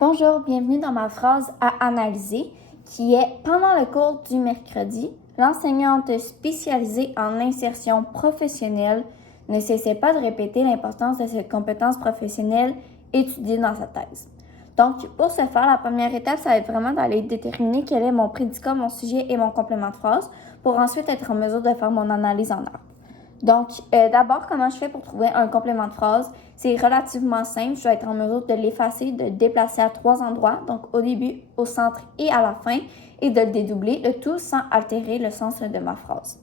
Bonjour, bienvenue dans ma phrase à analyser qui est « Pendant le cours du mercredi, l'enseignante spécialisée en insertion professionnelle ne cessait pas de répéter l'importance de cette compétence professionnelle étudiée dans sa thèse. » Donc, pour ce faire, la première étape, ça va être vraiment d'aller déterminer quel est mon prédicat, mon sujet et mon complément de phrase pour ensuite être en mesure de faire mon analyse en arbre. Donc, d'abord, comment je fais pour trouver un complément de phrase? C'est relativement simple. Je dois être en mesure de l'effacer, de le déplacer à 3 endroits, donc au début, au centre et à la fin, et de le dédoubler, le tout sans altérer le sens de ma phrase.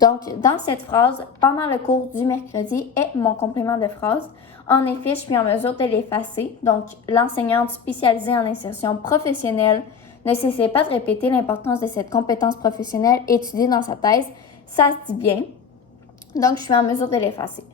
Donc, dans cette phrase, pendant le cours du mercredi est mon complément de phrase. En effet, je suis en mesure de l'effacer. Donc, l'enseignante spécialisée en insertion professionnelle ne cessait pas de répéter l'importance de cette compétence professionnelle étudiée dans sa thèse. Ça se dit bien. Donc, je suis en mesure de l'effacer.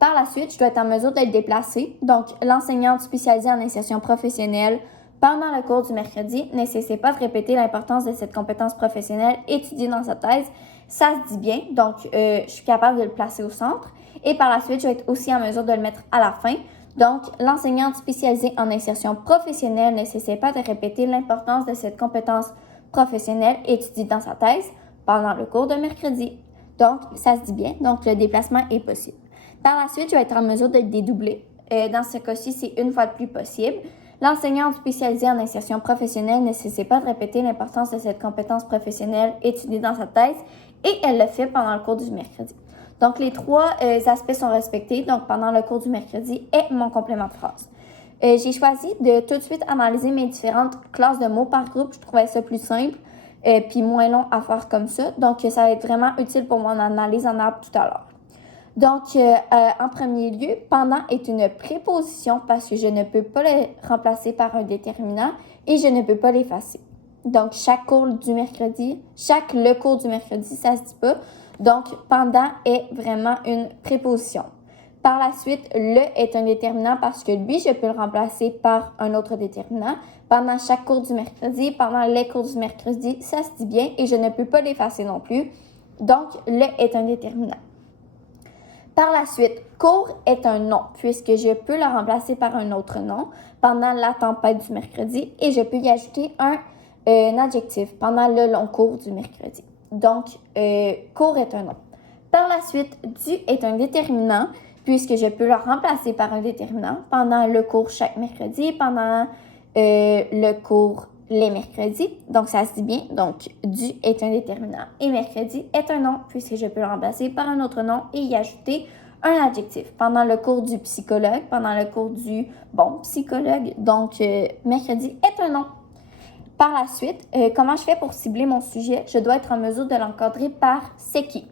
Par la suite, je dois être en mesure de le déplacer. Donc, l'enseignante spécialisée en insertion professionnelle, pendant le cours du mercredi, ne cessait pas de répéter l'importance de cette compétence professionnelle étudiée dans sa thèse. Ça se dit bien, donc je suis capable de le placer au centre. Et par la suite, je vais être aussi en mesure de le mettre à la fin. Donc, l'enseignante spécialisée en insertion professionnelle ne cessait pas de répéter l'importance de cette compétence professionnelle étudiée dans sa thèse pendant le cours de mercredi. Donc, ça se dit bien. Donc, le déplacement est possible. Par la suite, je vais être en mesure de le dédoubler. Dans ce cas-ci, c'est une fois de plus possible. L'enseignante spécialisée en insertion professionnelle ne cessait pas de répéter l'importance de cette compétence professionnelle étudiée dans sa thèse et elle le fait pendant le cours du mercredi. Donc, les trois aspects sont respectés. Donc, pendant le cours du mercredi est mon complément de phrase. J'ai choisi de tout de suite analyser mes différentes classes de mots par groupe. Je trouvais ça plus simple. Puis moins long à faire comme ça. Donc, ça va être vraiment utile pour mon analyse en arbre tout à l'heure. Donc, en premier lieu, pendant est une préposition parce que je ne peux pas le remplacer par un déterminant et je ne peux pas l'effacer. Donc, le cours du mercredi, ça se dit pas. Donc, pendant est vraiment une préposition. Par la suite, le est un déterminant parce que lui, je peux le remplacer par un autre déterminant. Pendant chaque cours du mercredi, pendant les cours du mercredi, ça se dit bien et je ne peux pas l'effacer non plus. Donc, le est un déterminant. Par la suite, cours est un nom puisque je peux le remplacer par un autre nom pendant la tempête du mercredi et je peux y ajouter un adjectif pendant le long cours du mercredi. Donc, cours est un nom. Par la suite, du est un déterminant puisque je peux le remplacer par un déterminant pendant le cours chaque mercredi, pendant le cours les mercredis. Donc, ça se dit bien. Donc, du est un déterminant et mercredi est un nom puisque je peux le remplacer par un autre nom et y ajouter un adjectif pendant le cours du psychologue, pendant le cours du bon psychologue. Donc, mercredi est un nom. Par la suite, comment je fais pour cibler mon sujet? Je dois être en mesure de l'encadrer par « c'est qui ».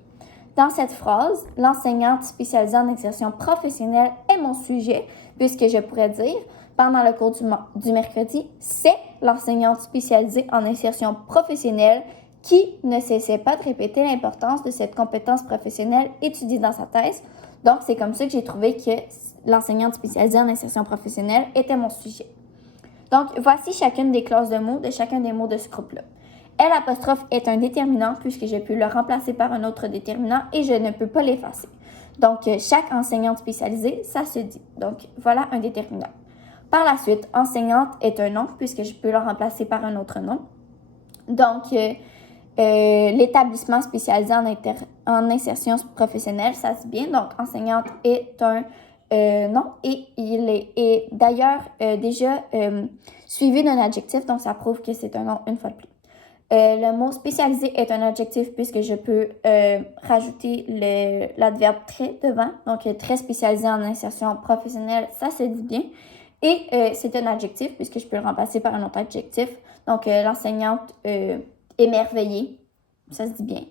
Dans cette phrase, l'enseignante spécialisée en insertion professionnelle est mon sujet, puisque je pourrais dire, pendant le cours du mercredi, c'est l'enseignante spécialisée en insertion professionnelle qui ne cessait pas de répéter l'importance de cette compétence professionnelle étudiée dans sa thèse. Donc, c'est comme ça que j'ai trouvé que l'enseignante spécialisée en insertion professionnelle était mon sujet. Donc, voici chacune des classes de mots de chacun des mots de ce groupe-là. L' est un déterminant puisque je peux le remplacer par un autre déterminant et je ne peux pas l'effacer. Donc, chaque enseignante spécialisée, ça se dit. Donc, voilà un déterminant. Par la suite, enseignante est un nom puisque je peux le remplacer par un autre nom. Donc, l'établissement spécialisé en insertion professionnelle, ça se dit bien. Donc, enseignante est un nom et il est d'ailleurs déjà suivi d'un adjectif. Donc, ça prouve que c'est un nom une fois de plus. Le mot spécialisé est un adjectif puisque je peux rajouter l'adverbe très devant. Donc, très spécialisé en insertion professionnelle, ça se dit bien. Et c'est un adjectif puisque je peux le remplacer par un autre adjectif. Donc, l'enseignante émerveillée, ça se dit bien.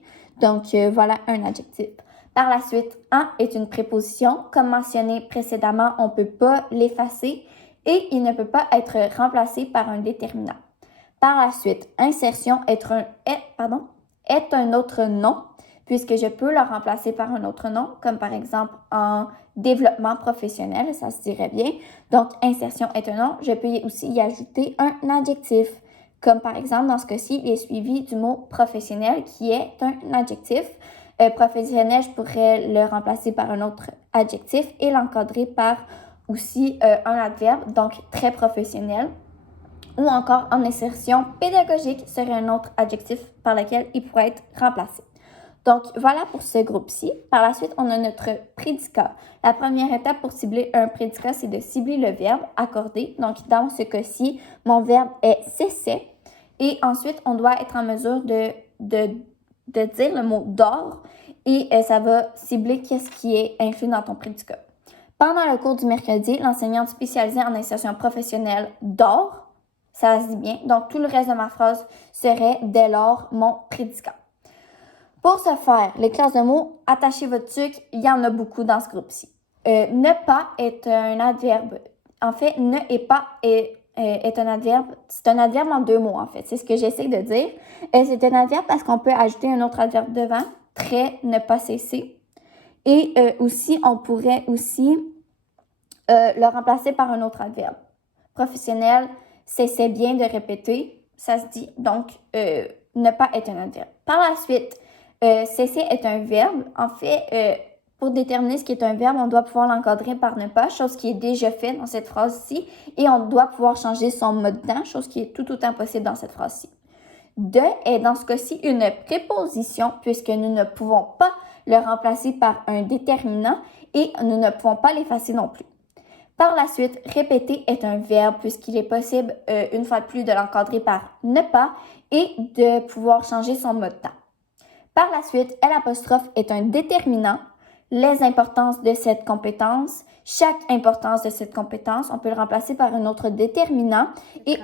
Donc, voilà un adjectif. Par la suite, en est une préposition. Comme mentionné précédemment, on ne peut pas l'effacer et il ne peut pas être remplacé par un déterminant. Par la suite, insertion est un autre nom puisque je peux le remplacer par un autre nom, comme par exemple en développement professionnel, ça se dirait bien. Donc, insertion est un nom. Je peux aussi y ajouter un adjectif, comme par exemple dans ce cas-ci, il est suivi du mot professionnel qui est un adjectif. Professionnel, je pourrais le remplacer par un autre adjectif et l'encadrer par aussi un adverbe, donc très professionnel. ou encore en insertion pédagogique serait un autre adjectif par lequel il pourrait être remplacé. Donc, voilà pour ce groupe-ci. Par la suite, on a notre prédicat. La première étape pour cibler un prédicat, c'est de cibler le verbe accorder. Donc, dans ce cas-ci, mon verbe est cessait. Et ensuite, on doit être en mesure de dire le mot dort et ça va cibler qu'est-ce qui est inclus dans ton prédicat. Pendant le cours du mercredi, l'enseignante spécialisée en insertion professionnelle dort. Ça se dit bien. Donc, tout le reste de ma phrase serait dès lors mon prédicat. Pour ce faire, les classes de mots, attachez votre sucre, il y en a beaucoup dans ce groupe-ci. Ne pas est un adverbe. En fait, ne et pas est un adverbe. C'est un adverbe en 2 mots, en fait. C'est ce que j'essaie de dire. C'est un adverbe parce qu'on peut ajouter un autre adverbe devant. Très, ne pas cesser. Et aussi, on pourrait aussi le remplacer par un autre adverbe. Professionnel, cessez bien de répéter. Ça se dit. Donc, ne pas est un adverbe. Par la suite, cesser est un verbe. En fait, pour déterminer ce qui est un verbe, on doit pouvoir l'encadrer par ne pas, chose qui est déjà faite dans cette phrase-ci. Et on doit pouvoir changer son mode temps, chose qui est tout autant possible dans cette phrase-ci. De est dans ce cas-ci une préposition puisque nous ne pouvons pas le remplacer par un déterminant et nous ne pouvons pas l'effacer non plus. Par la suite, répéter est un verbe puisqu'il est possible, une fois de plus, de l'encadrer par ne pas et de pouvoir changer son mode temps. Par la suite, L' est un déterminant. Les importances de cette compétence, chaque importance de cette compétence, on peut le remplacer par un autre déterminant. Et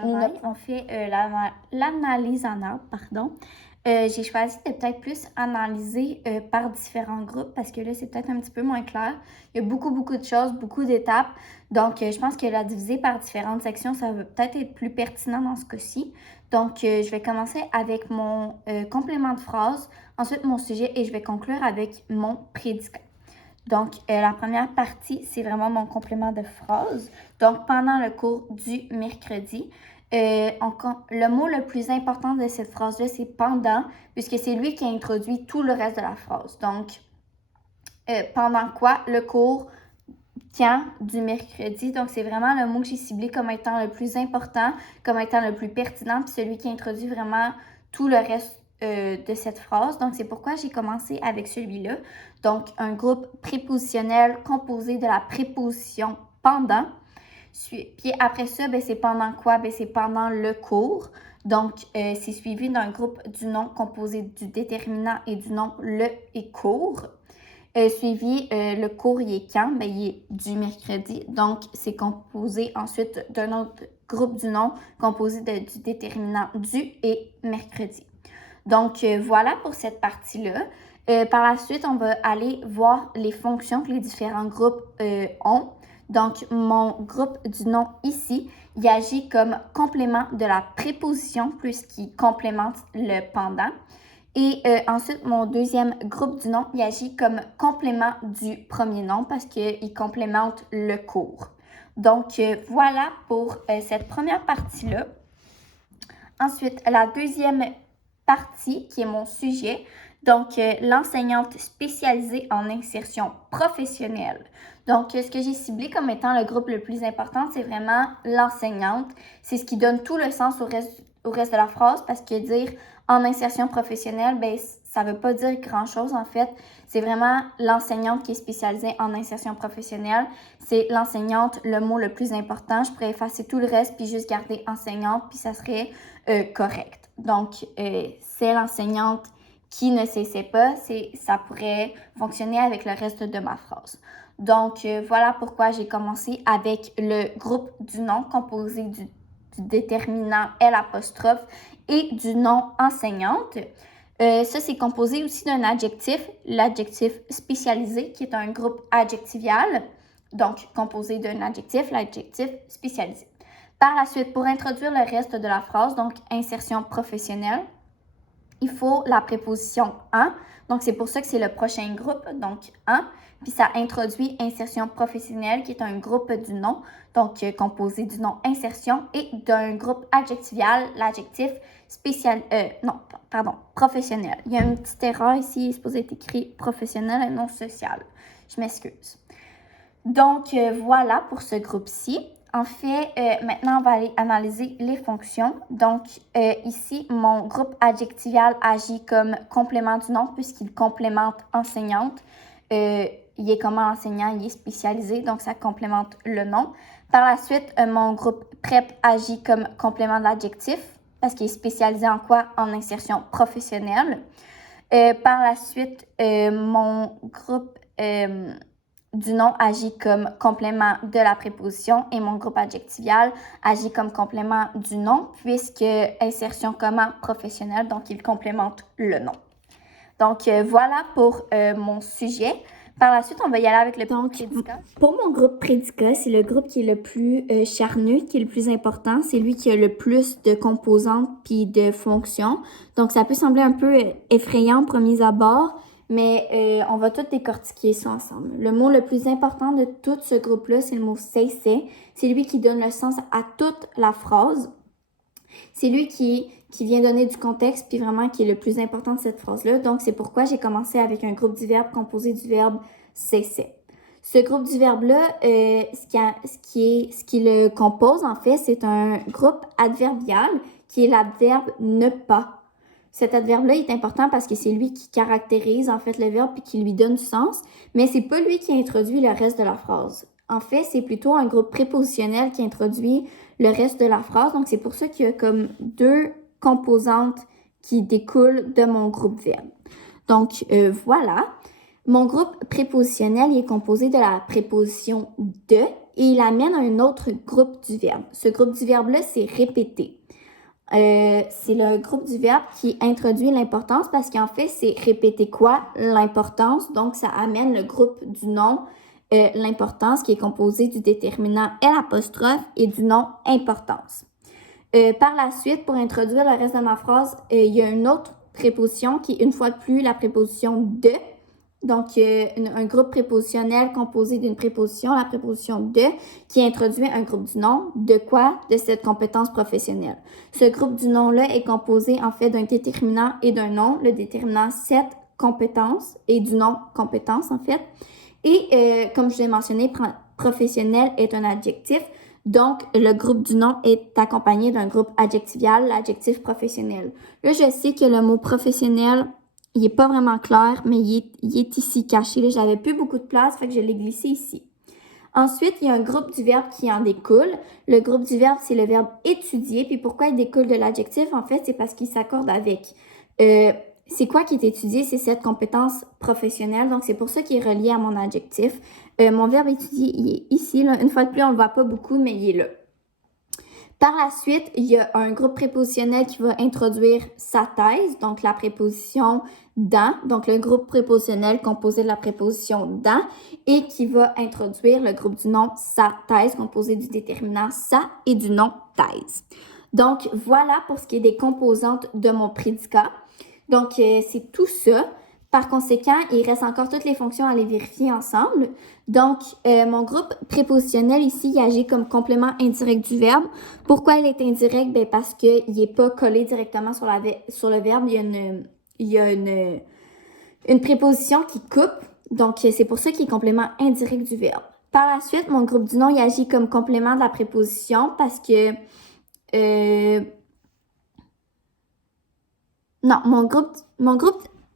on fait l'analyse en arbre, pardon. J'ai choisi de peut-être plus analyser par différents groupes parce que là, c'est peut-être un petit peu moins clair. Il y a beaucoup de choses, beaucoup d'étapes. Donc, je pense que la diviser par différentes sections, ça va peut-être être plus pertinent dans ce cas-ci. Donc, je vais commencer avec mon complément de phrase, ensuite mon sujet et je vais conclure avec mon prédicat. Donc, la première partie, c'est vraiment mon complément de phrase. Donc, pendant le cours du mercredi, le mot le plus important de cette phrase-là, c'est pendant, puisque c'est lui qui a introduit tout le reste de la phrase. Donc, pendant quoi? Le cours quand du mercredi. Donc, c'est vraiment le mot que j'ai ciblé comme étant le plus important, comme étant le plus pertinent, puis celui qui introduit vraiment tout le reste de cette phrase. Donc, c'est pourquoi j'ai commencé avec celui-là. Donc, un groupe prépositionnel composé de la préposition pendant. Puis après ça, c'est pendant quoi? C'est pendant le cours. Donc, c'est suivi d'un groupe du nom composé du déterminant et du nom le et cours. Suivi, le cours, il est quand? Il est du mercredi. Donc, c'est composé ensuite d'un autre groupe du nom composé du déterminant du et mercredi. Donc, voilà pour cette partie-là. Par la suite, on va aller voir les fonctions que les différents groupes ont. Donc, mon groupe du nom ici, il agit comme complément de la préposition puisqu'il complémente le pendant. Et ensuite, mon deuxième groupe du nom, il agit comme complément du premier nom parce qu'il complémente le cours. Donc, voilà pour cette première partie-là. Ensuite, la deuxième partie qui est mon sujet, donc l'enseignante spécialisée en insertion professionnelle. Donc, ce que j'ai ciblé comme étant le groupe le plus important, c'est vraiment l'enseignante. C'est ce qui donne tout le sens au reste de la phrase parce que dire en insertion professionnelle, ça ne veut pas dire grand-chose en fait. C'est vraiment l'enseignante qui est spécialisée en insertion professionnelle. C'est l'enseignante, le mot le plus important. Je pourrais effacer tout le reste puis juste garder enseignante puis ça serait correct. Donc, c'est l'enseignante qui ne cessait pas. Ça pourrait fonctionner avec le reste de ma phrase. Donc, voilà pourquoi j'ai commencé avec le groupe du nom composé du déterminant L' et du nom enseignante. Ça, c'est composé aussi d'un adjectif, l'adjectif spécialisé, qui est un groupe adjectival, donc composé d'un adjectif, l'adjectif spécialisé. Par la suite, pour introduire le reste de la phrase, donc insertion professionnelle, il faut la préposition en. Donc, c'est pour ça que c'est le prochain groupe, donc en. Puis, ça introduit insertion professionnelle, qui est un groupe du nom, donc composé du nom insertion et d'un groupe adjectival, l'adjectif professionnel. Il y a une petite erreur ici, il est supposé être écrit professionnel et non social. Je m'excuse. Donc, voilà pour ce groupe-ci. En fait, maintenant, on va aller analyser les fonctions. Donc, ici, mon groupe adjectival agit comme complément du nom puisqu'il complémente enseignante. Il est comme enseignant, il est spécialisé, donc ça complémente le nom. Par la suite, mon groupe prep agit comme complément de l'adjectif parce qu'il est spécialisé en quoi? En insertion professionnelle. Par la suite, mon groupe du nom agit comme complément de la préposition et mon groupe adjectival agit comme complément du nom puisque insertion comment professionnelle, donc il complémente le nom. Donc voilà pour mon sujet. Par la suite, on va y aller avec le prédicat. Pour mon groupe prédicat, c'est le groupe qui est le plus charneux, qui est le plus important. C'est lui qui a le plus de composantes puis de fonctions. Donc, ça peut sembler un peu effrayant au premier abord, mais on va tout décortiquer ça ensemble. Le mot le plus important de tout ce groupe-là, c'est le mot « c'est ». C'est lui qui donne le sens à toute la phrase. C'est lui qui vient donner du contexte, puis vraiment qui est le plus important de cette phrase-là. Donc, c'est pourquoi j'ai commencé avec un groupe du verbe composé du verbe « c'est ». Ce groupe du verbe-là, ce qui le compose, en fait, c'est un groupe adverbial qui est l'adverbe « ne pas ». Cet adverbe-là est important parce que c'est lui qui caractérise, en fait, le verbe puis qui lui donne du sens, mais c'est pas lui qui introduit le reste de la phrase. En fait, c'est plutôt un groupe prépositionnel qui introduit le reste de la phrase. Donc, c'est pour ça qu'il y a comme deux composantes qui découlent de mon groupe verbe. Donc, voilà. Mon groupe prépositionnel il est composé de la préposition « de » et il amène un autre groupe du verbe. Ce groupe du verbe-là, c'est « répéter ». C'est le groupe du verbe qui introduit l'importance parce qu'en fait, c'est répéter quoi? L'importance. Donc, ça amène le groupe du nom l'importance qui est composé du déterminant L' et du nom importance. Par la suite, pour introduire le reste de ma phrase, il y a une autre préposition qui est une fois de plus la préposition de. Donc, un groupe prépositionnel composé d'une préposition, la préposition de, qui introduit un groupe du nom. De quoi? De cette compétence professionnelle. Ce groupe du nom-là est composé en fait d'un déterminant et d'un nom. Le déterminant cette compétence et du nom compétence en fait. Et comme je l'ai mentionné, professionnel est un adjectif. Donc, le groupe du nom est accompagné d'un groupe adjectival, l'adjectif professionnel. Là, je sais que le mot professionnel, il n'est pas vraiment clair, mais il est ici caché. Là, j'avais plus beaucoup de place, fait que je l'ai glissé ici. Ensuite, il y a un groupe du verbe qui en découle. Le groupe du verbe, c'est le verbe étudier. Puis pourquoi il découle de l'adjectif? En fait, c'est parce qu'il s'accorde avec. C'est quoi qui est étudié? C'est cette compétence professionnelle. Donc, c'est pour ça qu'il est relié à mon adjectif. Mon verbe étudier, il est ici. Là. Une fois de plus, on ne le voit pas beaucoup, mais il est là. Par la suite, il y a un groupe prépositionnel qui va introduire sa thèse, donc la préposition dans, donc le groupe prépositionnel composé de la préposition dans, et qui va introduire le groupe du nom sa thèse, composé du déterminant sa et du nom thèse. Donc, voilà pour ce qui est des composantes de mon prédicat. Donc, c'est tout ça. Par conséquent, il reste encore toutes les fonctions à les vérifier ensemble. Donc, mon groupe prépositionnel ici, il agit comme complément indirect du verbe. Pourquoi il est indirect? Ben parce qu'il n'est pas collé directement sur le verbe. Il y a une préposition qui coupe. Donc, c'est pour ça qu'il est complément indirect du verbe. Par la suite, mon groupe du nom, il agit comme complément de la préposition parce que... non, mon groupe...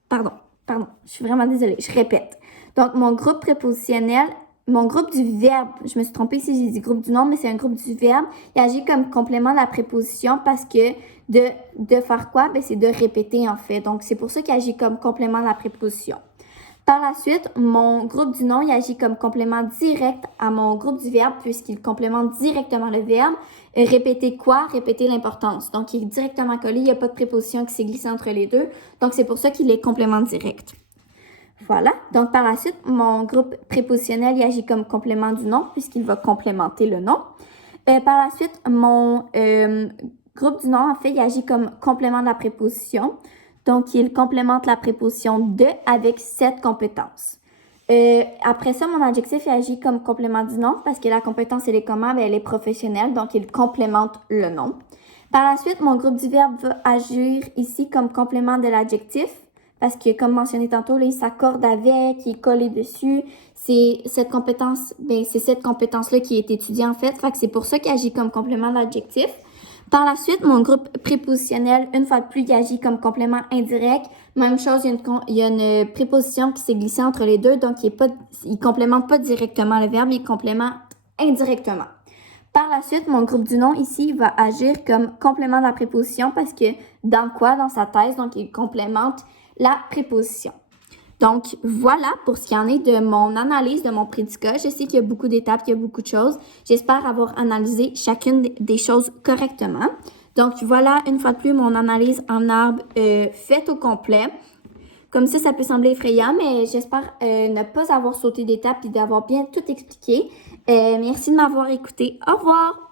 Pardon, je suis vraiment désolée, je répète. Donc, mon groupe prépositionnel, mon groupe du verbe, je me suis trompée si j'ai dit groupe du nom, mais c'est un groupe du verbe, il agit comme complément de la préposition parce que de faire quoi? Ben, c'est de répéter en fait. Donc, c'est pour ça qu'il agit comme complément de la préposition. Par la suite, mon groupe du nom, il agit comme complément direct à mon groupe du verbe puisqu'il complémente directement le verbe. Répéter quoi? Répéter l'importance. Donc, il est directement collé. Il n'y a pas de préposition qui s'est glissée entre les deux. Donc, c'est pour ça qu'il est complément direct. Voilà. Donc, par la suite, mon groupe prépositionnel, il agit comme complément du nom puisqu'il va complémenter le nom. Par la suite, mon groupe du nom, en fait, il agit comme complément de la préposition. Donc, il complémente la préposition de avec cette compétence. Après ça, mon adjectif il agit comme complément du nom parce que la compétence, elle est comment? Ben, elle est professionnelle, donc il complémente le nom. Par la suite, mon groupe du verbe va agir ici comme complément de l'adjectif parce que, comme mentionné tantôt, là, il s'accorde avec, il est collé dessus. C'est cette compétence, c'est cette compétence-là qui est étudiée en fait. Fait que c'est pour ça qu'il agit comme complément d'adjectif. Par la suite, mon groupe prépositionnel, une fois de plus, il agit comme complément indirect. Même chose, il y a une préposition qui s'est glissée entre les deux, donc il complémente pas directement le verbe, il complémente indirectement. Par la suite, mon groupe du nom ici va agir comme complément de la préposition parce que dans quoi? Dans sa thèse, donc il complémente la préposition. Donc, voilà pour ce qui en est de mon analyse de mon prédicat. Je sais qu'il y a beaucoup d'étapes, qu'il y a beaucoup de choses. J'espère avoir analysé chacune des choses correctement. Donc, voilà, une fois de plus, mon analyse en arbre faite au complet. Comme ça peut sembler effrayant, mais j'espère ne pas avoir sauté d'étapes et d'avoir bien tout expliqué. Merci de m'avoir écouté. Au revoir!